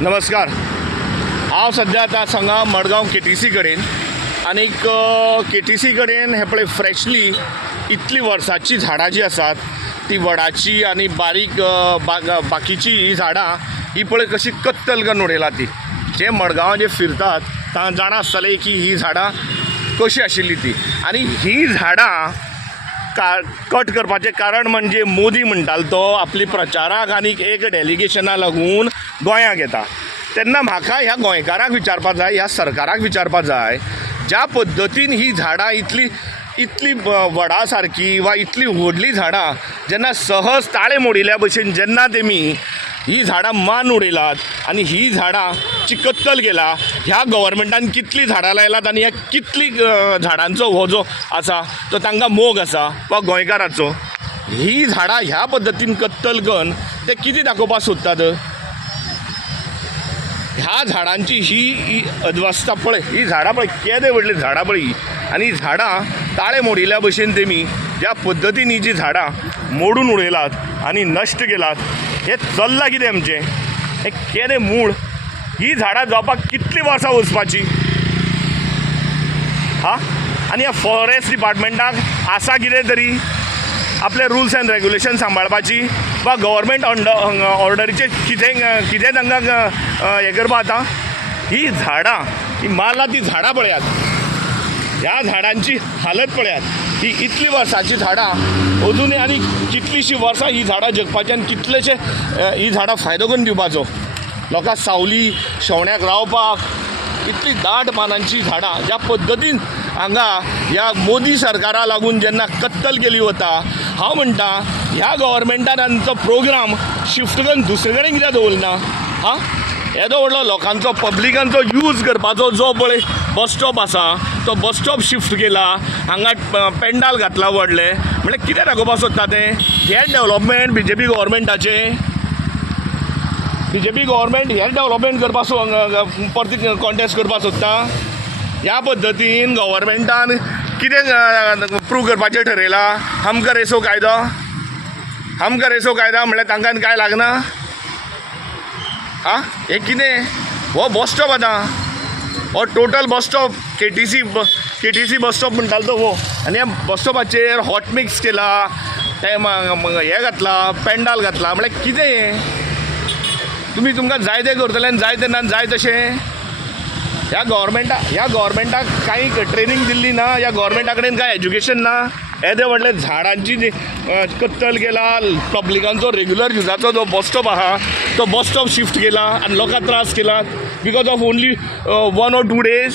नमस्कार. हांव सध्या आतां हांगा मडगांव KTC कडेन आनीक KTC कडेन हे पळय फ्रेशली इतली वर्सांची झाडां जी आसात ती वडाची आनी बारीक बाकीची ही झाडां ही पळय कशी कत्तल करून उडयला ती. जे मडगांव जे फिरतात तांकां जाणा आसतलें की ही झाडां कशी आशिल्ली ती. आनी ही झाडां कट करपाचें कारण म्हणजे मोदी म्हणटालो तो आपली प्रचाराक आनीक एक डेलिगेशना लागून गोंयांत येता. तेन्ना म्हाका ह्या गोंयकारांक विचारपाक जाय, ह्या सरकाराक विचारपाक जाय, ज्या पद्दतीन ही झाडां इतली वडा सारकी वा इतली व्हडली झाडां जेन्ना सहज ताळे मोडिल्ल्या भशेन जेन्ना तेमी ही झाडां मान उडयलात आनी ही झाडांची कत्तल केला, ह्या गव्हर्मेंटान कितली झाडां लायलात आनी ह्या कितली झाडांचो हो जो आसा तो तांकां मोग आसा वा गोंयकाराचो. ही झाडां ह्या पद्दतीन कत्तल करून ते कितें दाखोवपाक सोदतात. ह्या झाडांची ही अवस्था पळय, ही झाडां पळय केदे व्हडली झाडां पळय ही. आनी झाडां ताळे मोडिल्ल्या भशेन तेमी ज्या पद्दतीन ही जी झाडां मोडून उडयलात आनी नश्ट केलात, हे चल्लां कितें आमचें, हे केदें मूळ. ही झाडां जावपाक कितलीं वर्सां वचपाची आनी ह्या फॉरेस्ट डिपार्टमेंटाक आसा कितें तरी आपले रुल्स एंड रेग्युलेशन सांबाळपाची वा गव्हर्मेंट ऑर्डरीचेर कितें तांकां हें करपा आतां. ही झाडां ही मारला ती झाडां पळयात, ह्या झाडांची हालत पळयात. ही इतली वर्सांची झाडां अजुनूय आनी कितलींशीं वर्सां ही झाडां जगपाची आनी कितलेशे ही झाडां फायदो करून दिवपाचो. लोकांक सावली शेवण्याक रावपाक इतली दाट पानांची झाडां ज्या पद्दतीन हांगा ह्या मोदी सरकारा लागून जेन्ना कत्तल केली वता, हांव म्हणटा ह्या गव्हर्मेंटान तांचो प्रोग्राम शिफ्ट करून दुसरे कडेन कित्याक दवरना. येदो व्हडलो लोकांचो पब्लिकांचो यूज करपाचो जो पळय बस स्टॉप आसा तो बस स्टॉप शिफ्ट केला, हांगा पेंडाल घातला व्हडले. म्हणल्यार कितें दाखोवपाक सोदता ते. हे डेव्हलपमेंट BJP गव्हर्मेंटाचें. BJP गव्हर्मेंट हे डेव्हलपमेंट करपाक परती कॉन्टेस्ट करपाक सोदता. ह्या पद्दतीन गव्हर्मेंटान कितें प्रूव करपाचें ठरयलां. हमका रेसो कायदो म्हणल्यार तांकां कांय लागना. हे कितें हो बस स्टॉप आतां हो total bus stop KTC bus stop म्हणटालो तो हो. आनी ह्या बस स्टॉपाचेर हॉट मिक्स केला, हे घातला, पेंडाल घातला. म्हळ्यार कितें हे. तुमकां जाय तें करतले आनी जाय तेन्ना जाय तशें. ह्या गव्हर्मेंटाक कांय ट्रेनींग दिल्ली ना, ह्या गव्हर्मेंटा कडेन कांय एज्युकेशन ना. येदे व्हडले झाडांची जी कत्तल केला, पब्लिकांचो रेग्युलर युजाचो जो बस स्टॉप आहा तो बस स्टॉप शिफ्ट केला आनी लोकांक त्रास केला because of only 1 or 2 days.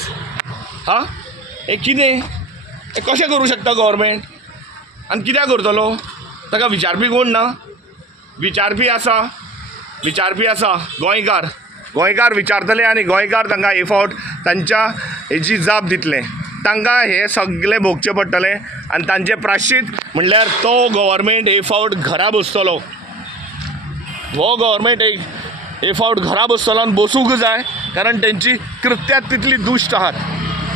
हे कितें, हे कशें करूं शकता गव्हर्मेंट. आनी कित्याक करतलो. ताका विचारपी कोण ना. विचारपी आसा गोंयकार विचारतले आनी गोंयकार तांकां हे फावट तांच्या हेची जाप दितले. तांकां हे सगळें भोगचें पडटलें आनी तांचें प्राश्चित म्हणल्यार तो गव्हर्मेंट हे फावट घरा बसतलो. हो गव्हर्मेंट हे फावट घरा बसतलो आनी बसूंक जाय, कारण तेंची कृत्यां तितली दुश्ट आहात.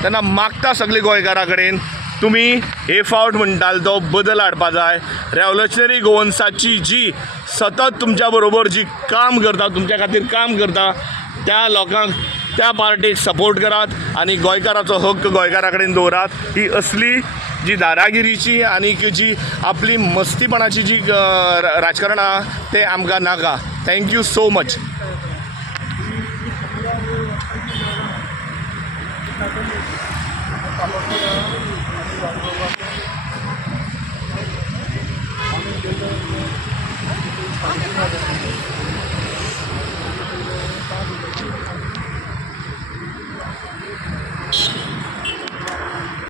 तेन्ना मागता सगळे गोंयकारा कडेन तुमी हे फावट म्हणटाल तो बदल हाडपा जाय. रेव्होल्युशनरी गोवन्साची जी सतत तुमच्या बरोबर जी काम करता, तुमच्या खातीर काम करता, त्या लोकांक त्या पार्टीक सपोर्ट करात आनी गोंयकाराचो हक्क गोंयकारा कडेन दवरात. ही असली जी दादागिरीची आनीक जी आपली मस्तीपणाची जी राजकारण आहा तें आमकां नाका. Thank you so much.